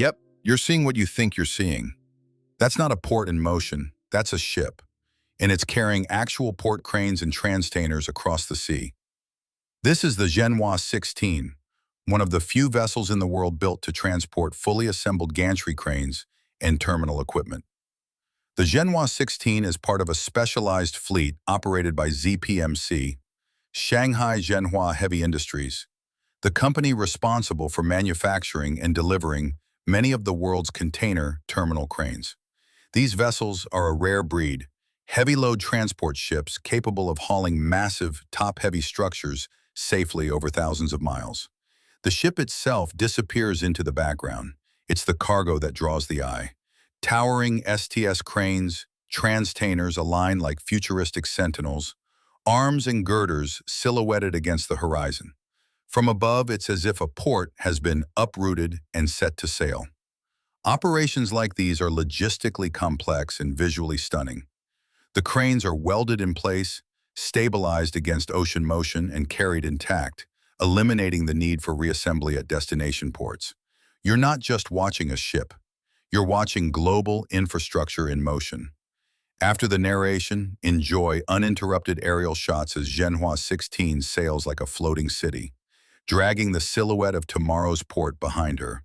Yep, you're seeing what you think you're seeing. That's not a port in motion, that's a ship, and it's carrying actual port cranes and transtainers across the sea. This is the Zhen Hua 16, one of the few vessels in the world built to transport fully assembled gantry cranes and terminal equipment. The Zhen Hua 16 is part of a specialized fleet operated by ZPMC, Shanghai Zhenhua Heavy Industries, the company responsible for manufacturing and delivering many of the world's container terminal cranes. These vessels are a rare breed, heavy-load transport ships capable of hauling massive, top-heavy structures safely over thousands of miles. The ship itself disappears into the background. It's the cargo that draws the eye. Towering STS cranes, transtainers aligned like futuristic sentinels, arms and girders silhouetted against the horizon. From above, it's as if a port has been uprooted and set to sail. Operations like these are logistically complex and visually stunning. The cranes are welded in place, stabilized against ocean motion, and carried intact, eliminating the need for reassembly at destination ports. You're not just watching a ship. You're watching global infrastructure in motion. After the narration, enjoy uninterrupted aerial shots as Zhen Hua 16 sails like a floating city, dragging the silhouette of tomorrow's port behind her.